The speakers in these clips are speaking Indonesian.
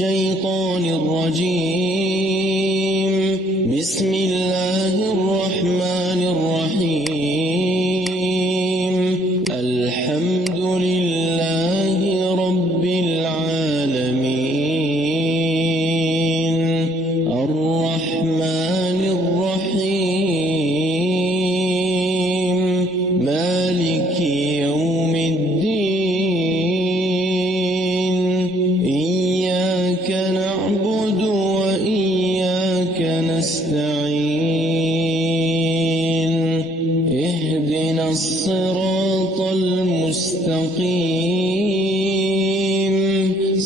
الشيطان الرجيم. بسم الله الرحمن الرحيم. الحمد لله رب العالمين. الرحمن الرحيم. مالك يوم الدين. إياك نعبد وإياك نستعين. اهدنا الصراط المستقيم.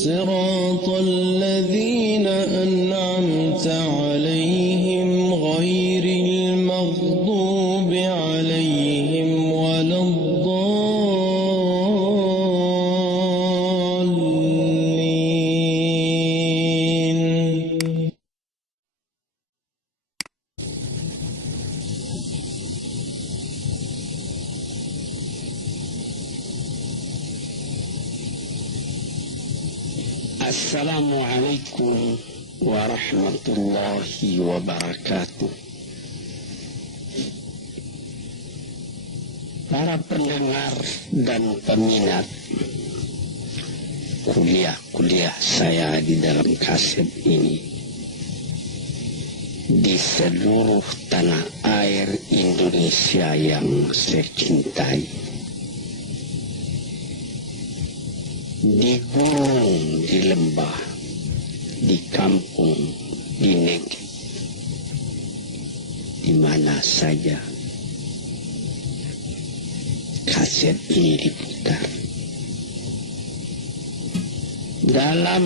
صراط الذين أنعمت عليهم غير المغضوب عليهم ولا الضالين. Assalamualaikum warahmatullahi wabarakatuh. Para pendengar dan peminat kuliah saya di dalam kaset ini di seluruh tanah air Indonesia yang saya cintai, di gunung, di lembah, di kampung, di negeri, di mana saja kaset ini diputar. Dalam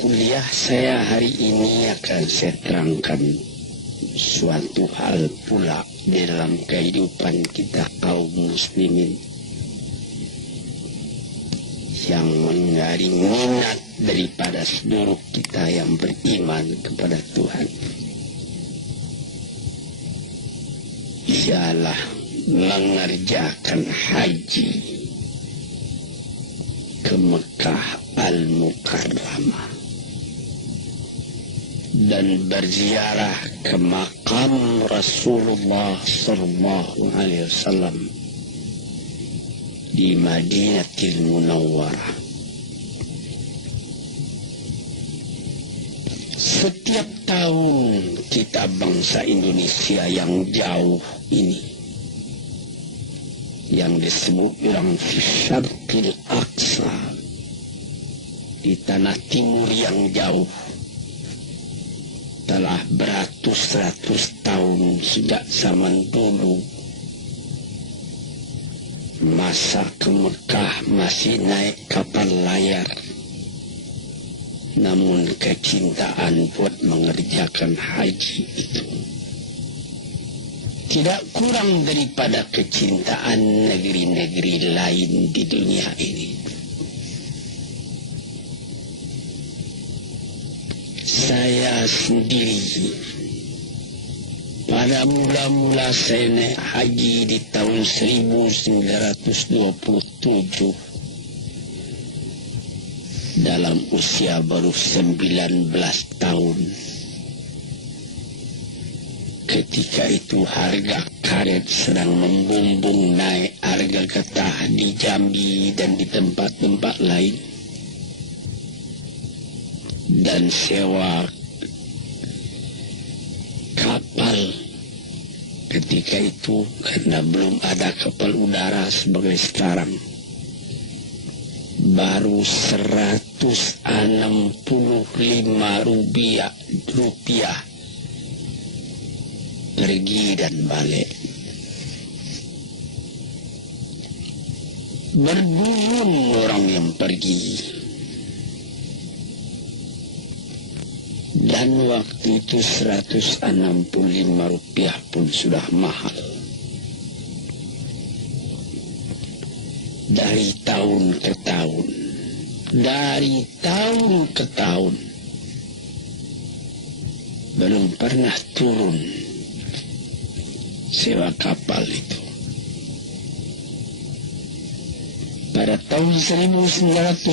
kuliah saya hari ini akan saya terangkan suatu hal pula dalam kehidupan kita kaum muslimin yang menjadi minat daripada seluruh kita yang beriman kepada Tuhan, ialah mengerjakan haji ke Mekah Al-Mukarramah dan berziarah ke makam Rasulullah sallallahu alaihi wasallam di Madinatul Munawwarah. Setiap tahun kita bangsa Indonesia yang jauh ini, yang disebut orang Syarqil Aqsa, di tanah timur yang jauh, telah beratus-ratus tahun sejak zaman dulu masa ke Mekah masih naik kapal layar, namun kecintaan buat mengerjakan haji itu tidak kurang daripada kecintaan negeri-negeri lain di dunia ini. Saya sendiri pada mula-mula saya naik haji di tahun 1927 dalam usia baru 19 tahun. Ketika itu harga karet sedang membumbung naik, harga getah di Jambi dan di tempat-tempat lain, dan sewa kapal ketika itu karena belum ada kapal udara sebagai sekarang, baru 165 rupiah pergi dan balik. Berduyun orang yang pergi, dan waktu itu 165 rupiah pun sudah mahal. Dari tahun ke tahun, belum pernah turun sewa kapal itu. Pada tahun 1950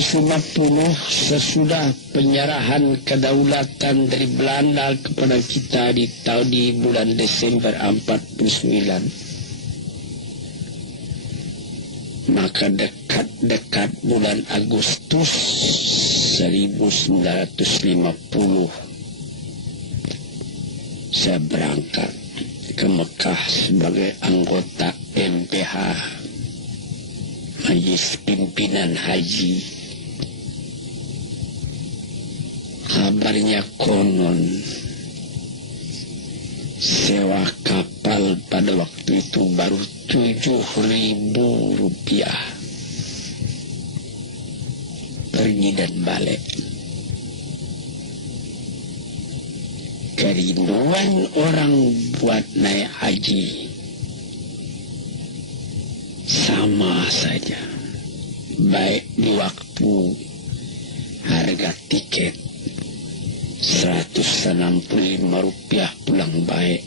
sesudah penyerahan kedaulatan dari Belanda kepada kita di bulan Desember 49, maka dekat bulan Agustus 1950 saya berangkat ke Mekah sebagai anggota MPH, Majelis Pimpinan Haji. Kabarnya konon sewa kapal pada waktu itu baru 7.000 rupiah pergi dan balik. Kerinduan orang buat naik haji sama saja, baik di waktu harga tiket 165 rupiah pulang balik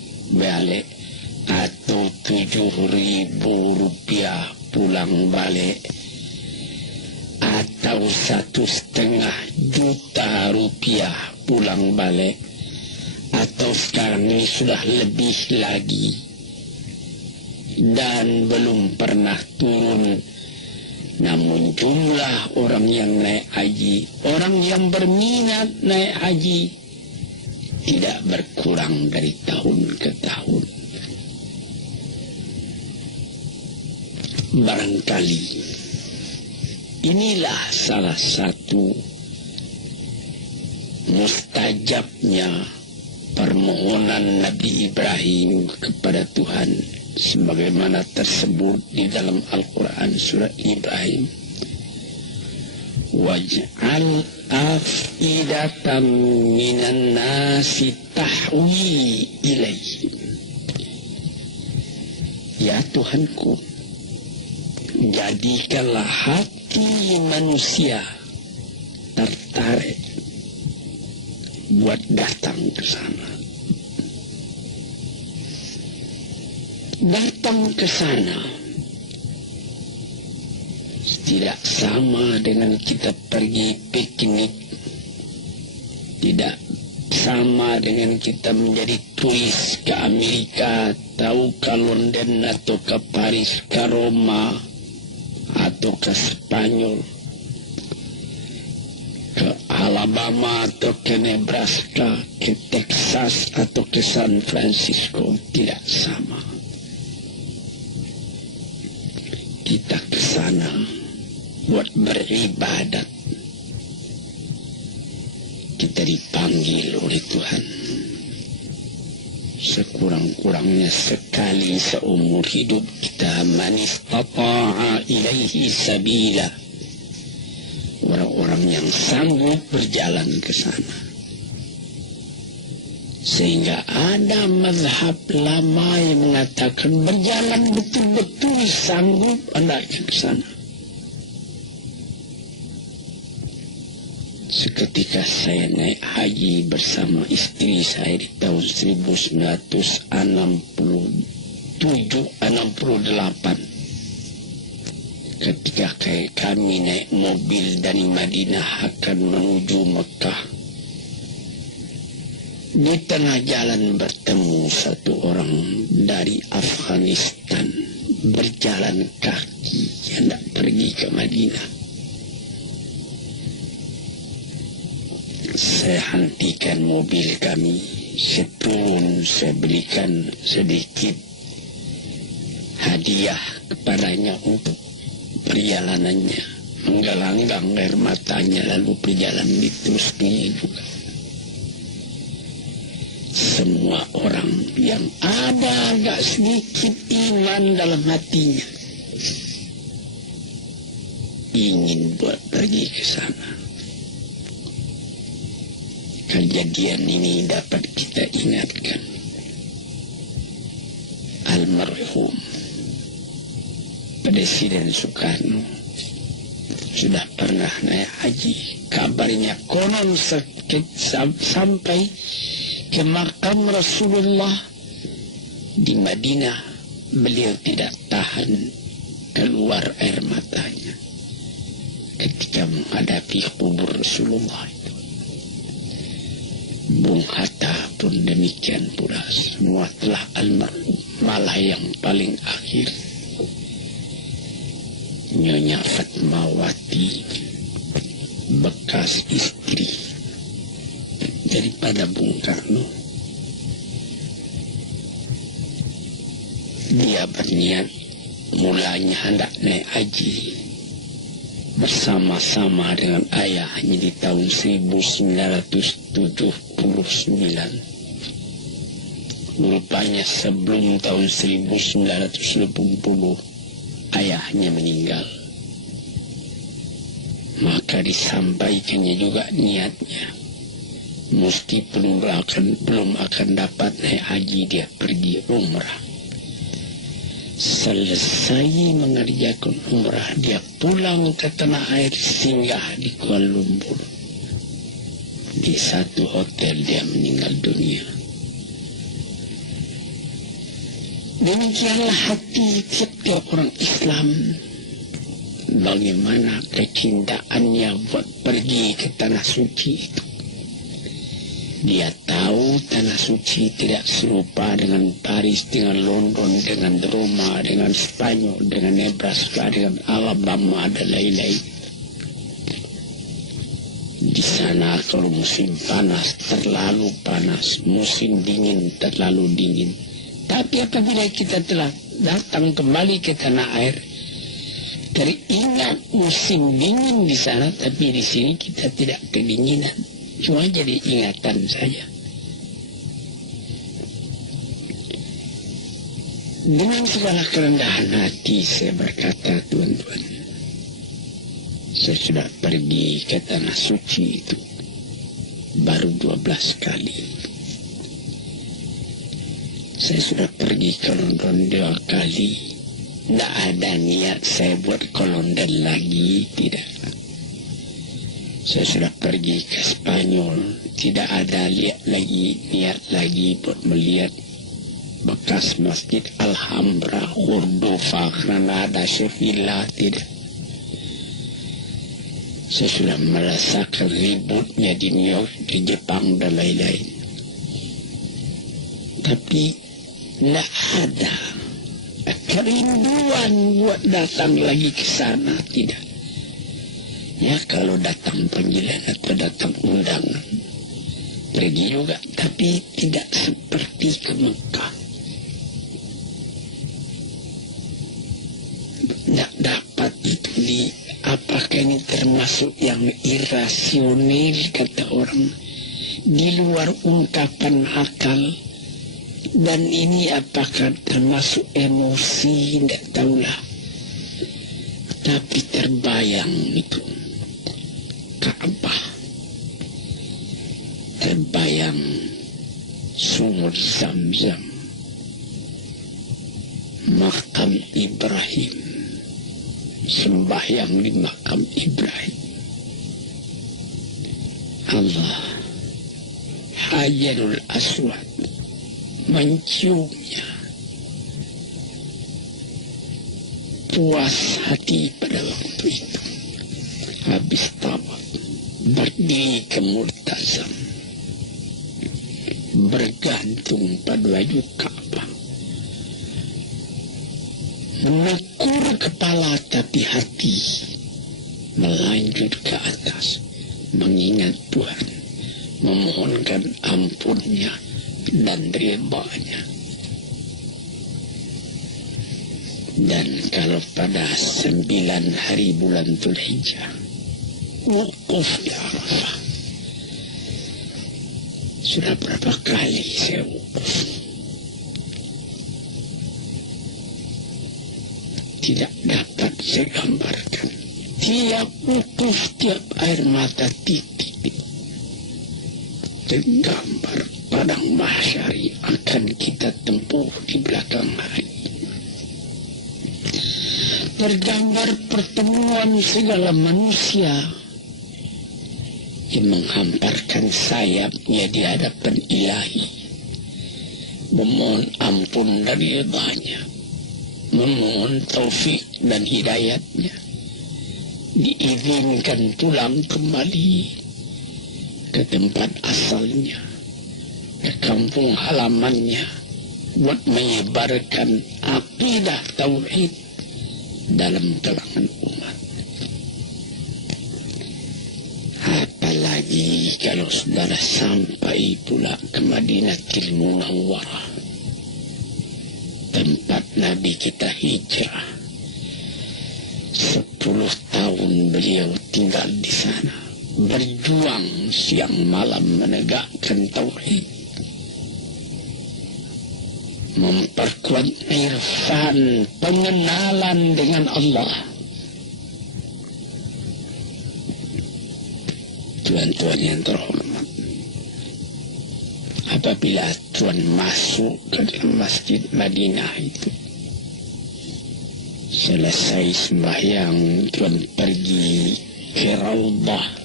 atau 7.000 rupiah pulang balik atau 1,5 juta rupiah pulang balik, atau sekarang ini sudah lebih lagi dan belum pernah turun. Namun jumlah orang yang naik haji, orang yang berminat naik haji tidak berkurang dari tahun ke tahun. Barangkali inilah salah satu mustajabnya permohonan Nabi Ibrahim kepada Tuhan, sebagaimana tersebut di dalam Al-Quran surat Ibrahim. Waj'al afidatan minan nasi tahwi ilaih. Ya Tuhanku, jadikanlah hati manusia tertarik buat datang ke sana. Datang ke sana tidak sama dengan kita pergi piknik, tidak sama dengan kita menjadi turis ke Amerika atau ke London atau ke Paris, ke Roma atau ke Spanyol, ke Alabama atau ke Nebraska, ke Texas atau ke San Francisco. Tidak sama. Kita ke sana buat beribadat. Kita dipanggil oleh Tuhan. Sekurang-kurangnya sekali seumur hidup kita, man istata'a ilaihi sabila. Orang-orang yang sanggup berjalan ke sana. Sehingga ada mazhab lama yang mengatakan berjalan betul-betul sanggup Anda ke sana. Seketika saya naik haji bersama istri saya di tahun 1968. Ketika kami naik mobil dari Madinah akan menuju Mekah, di tengah jalan bertemu satu orang dari Afghanistan berjalan kaki hendak pergi ke Madinah. Saya hentikan mobil kami, saya turun, saya belikan sedikit hadiah kepadanya untuk perjalanannya, menggalang-galang air matanya, lalu perjalanan diterusnya juga. Semua orang yang ada agak sedikit iman dalam hatinya ingin buat pergi ke sana. Kejadian ini dapat kita ingatkan. Almarhum Presiden Soekarno sudah pernah naik haji. Kabarnya konon sampai ke makam Rasulullah di Madinah, beliau tidak tahan keluar air matanya. ketika menghadapi kubur Rasulullah itu. Bung Hatta pun demikian pula, semua telah almarhum. Malah yang paling akhir Nyonya Fatmawati, bekas istri daripada Bung Karno, dia berniat mulanya hendak naik haji bersama-sama dengan ayahnya di tahun 1979. Rupanya sebelum tahun 1980 ayahnya meninggal. Maka disampaikannya juga niatnya, meskipun belum akan dapat naik haji, dia pergi umrah. Selesai mengerjakan umrah, dia pulang ke tanah air, singgah di Kuala Lumpur. Di satu hotel dia meninggal dunia. Demikianlah hati setiap orang Islam, bagaimana kecintaannya buat pergi ke tanah suci itu. Dia tahu tanah suci tidak serupa dengan Paris, dengan London, dengan Roma, dengan Spanyol, dengan Nebraska, dengan Alabama, dan lain-lain. Di sana kalau musim panas terlalu panas, musim dingin terlalu dingin. Tapi apabila kita telah datang kembali ke tanah air, teringat musim dingin di sana, tapi di sini kita tidak kedinginan, cuma jadi ingatan saja. Dengan segala kerendahan hati saya berkata, tuan-tuan, saya sudah pergi ke tanah suci itu baru 12 kali. Saya sudah pergi ke London 2 kali. Tidak ada niat saya buat ke London lagi, tidak. Saya sudah pergi ke Spanyol, tidak ada niat lagi buat melihat bekas Masjid Alhambra, Cordova, Granada, Sevilla, tidak. Saya sudah merasakan ributnya di New York, di Jepang, dan lain-lain. Tapi tidak ada kerinduan buat datang lagi ke sana, tidak. Ya kalau datang panggilan atau datang undangan, pergi juga, tapi tidak seperti ke Mekah. Tidak dapat itu apakah ini termasuk yang irasional, kata orang, di luar ungkapan akal. Dan ini apakah termasuk emosi, tidak tahulah. Tapi terbayang itu Ka'bah, terbayang sumur Zam-Zam, makam Ibrahim, sembahyang di makam Ibrahim, Allah, Hajarul Aswad, menciumnya. Puas hati pada waktu itu. Habis tawaf, berdiri ke Multazam, bergantung pada baju Ka'bah, menekur kepala tapi hati melanjut ke atas, mengingat Tuhan, memohonkan ampunnya dan ridhanya. Dan kalau pada 9 hari bulan Dzulhijjah wukuf di Arafah. Sudah berapa kali saya wukuf, tidak dapat saya gambarkan. Tiap wukuf, tiap air mata titik tergambar padang mahsyari akan kita tempuh di belakang hari. Tergambar pertemuan segala manusia yang menghamparkan sayapnya di hadapan Ilahi, memohon ampun dari ridhanya, memohon taufik dan hidayatnya, diizinkan pulang kembali ke tempat asalnya, ke kampung halamannya, buat menyebarkan akidah tauhid dalam kalangan umat. Apalagi kalau saudara sampai pula ke Madinatul Munawwarah, tempat Nabi kita hijrah. 10 tahun beliau tinggal di sana, berjuang siang malam menegakkan tauhid, memperkuat irfan, pengenalan dengan Allah. Tuan-tuan yang terhormat, apabila tuan masuk ke dalam Masjid Madinah itu, selesai sembahyang, tuan pergi ke Raudah.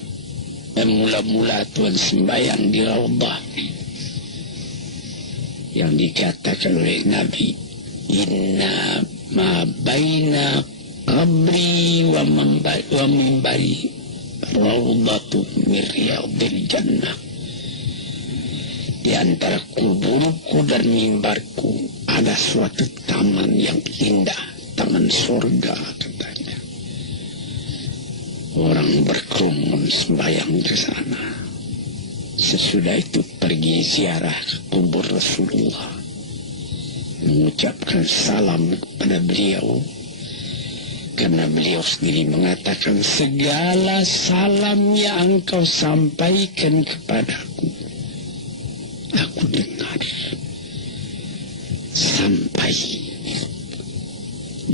Dan mula-mula tuan sembahyang di Raudah yang dikatakan oleh Nabi, inna ma baina qabri wa mimbari raudatu min riyadil jannah. Di antara kuburku dan mimbarku ada suatu taman yang indah, taman surga katanya. Orang berkerumun sembahyang ke sana. Sesudah itu pergi ziarah ke kubur Rasulullah, mengucapkan salam kepada beliau, karena beliau sendiri mengatakan, segala salam yang engkau sampaikan kepadaku, aku dengar sampai,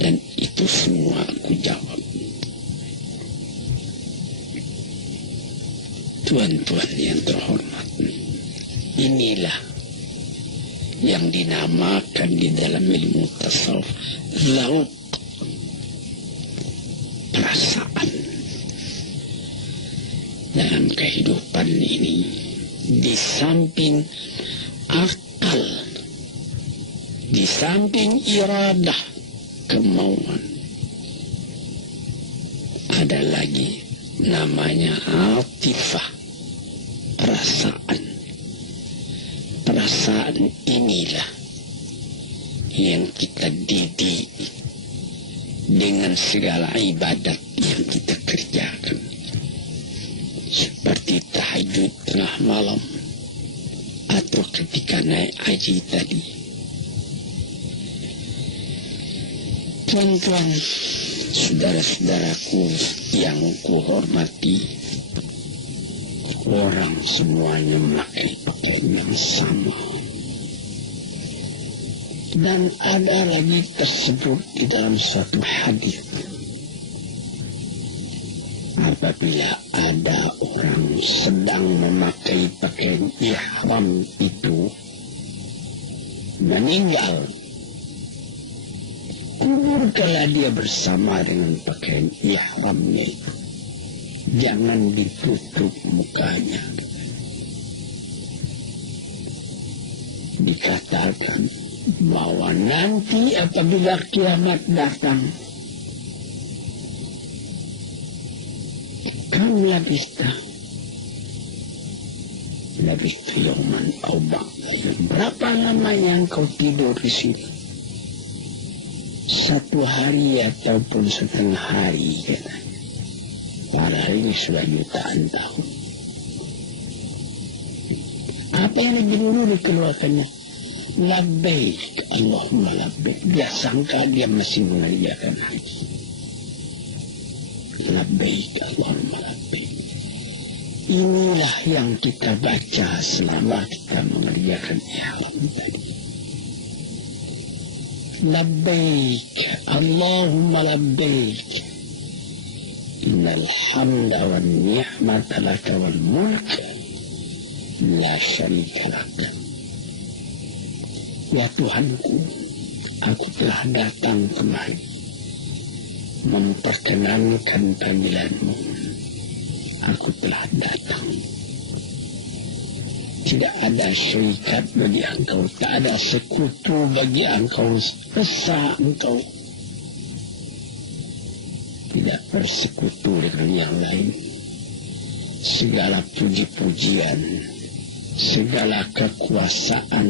dan itu semua aku jawab. Tuan-tuan yang terhormat, inilah yang dinamakan di dalam ilmu tasawuf lauk, perasaan. Dalam kehidupan ini, di samping akal, di samping iradah, kemauan, ada lagi namanya atifah, perasaan. Perasaan inilah yang kita didik dengan segala ibadat yang kita kerjakan, seperti tahajud tengah malam atau ketika naik haji tadi. Tuan-tuan, saudara-saudaraku yang kuhormati, orang semuanya memakai pakaian yang sama. Dan ada lagi tersebut di dalam suatu hadis, apabila ada orang sedang memakai pakaian ihram itu meninggal, kuburkanlah dia bersama dengan pakaian ihramnya itu. Jangan ditutup mukanya. Dikatakan bahwa nanti apabila kiamat datang, kam labista yauman au ba'da, berapa lamanya engkau tidur di sini? 1 hari ataupun setengah hari, katanya. Padahal ini sudah jutaan tahun. Apa yang lebih dulu dikeluarkannya? Labbaik, Allahumma labbaik. Dia sangka dia masih mengerjakan haji. Labbaik, Allahumma labbaik. Inilah yang kita baca selama kita mengerjakan ihram tadi. Labbaik, Allahumma labbaik. Innal hamda wan ni'mata laka wal mulk la syarika lak. Ya Tuhanku, aku telah datang kemari memperkenankan panggilan-Mu. Aku telah datang. Tidak ada syarikat bagi Engkau, tak ada sekutu bagi Engkau, esa Engkau. Tidak bersekutu dengan yang lain. Segala puji-pujian, segala kekuasaan,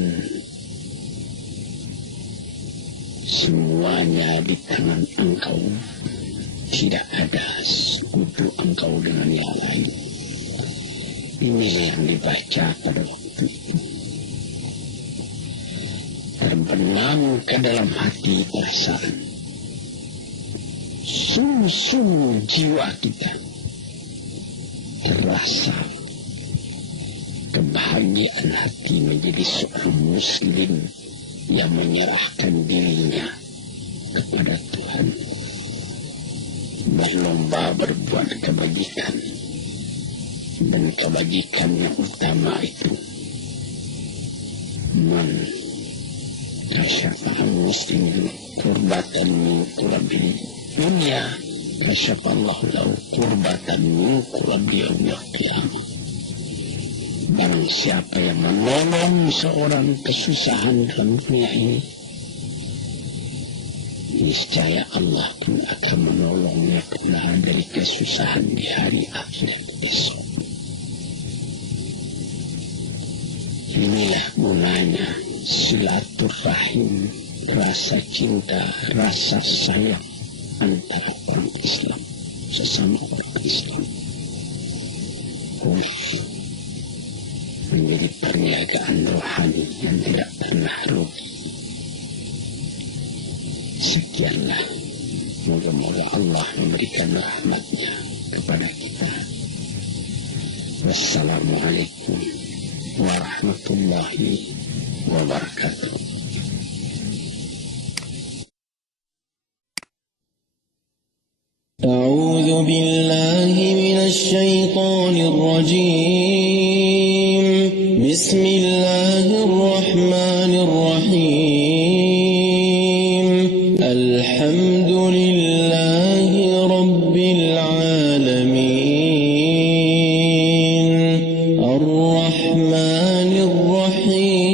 semuanya di tangan Engkau. Tidak ada sekutu Engkau dengan yang lain. Inilah yang dibaca pada waktu itu. Terbenam ke dalam hati perasaan. Sungguh-sungguh jiwa kita terasa kebahagiaan hati menjadi seorang muslim yang menyerahkan dirinya kepada Tuhan, berlomba berbuat kebajikan, dan kebajikan yang utama itu man kasyafa muslimin kurbatan min kurabil dunia kasyafa Allah lahu kurbatan min kurabil yaumil qiyamah. Barang siapa yang menolong seorang kesusahan dalam dunia ini, niscaya Allah pun akan menolongnya pula dari kesusahan di hari akhirat esok. Inilah gunanya silaturahim, rasa cinta, rasa sayang antara orang Islam sesama orang Islam. Menjadi perniagaan rohani yang tidak pernah rugi. Sekianlah, moga-moga Allah memberikan rahmatnya kepada kita. Wassalamualaikum warahmatullahi wabarakatuh. أعوذ بالله من الشيطان الرجيم. بسم الله الرحمن الرحيم. الحمد لله رب العالمين. الرحمن الرحيم.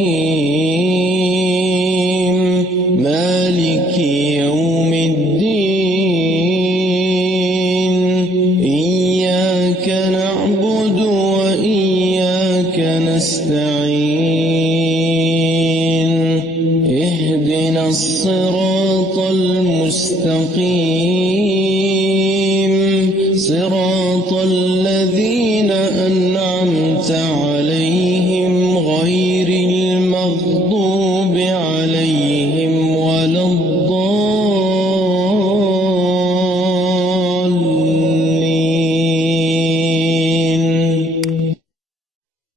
مالك يوم الدين. إياك نعبد وإياك نستعين. اهدنا الصراط المستقيم. صراط الذين أنعمت عليهم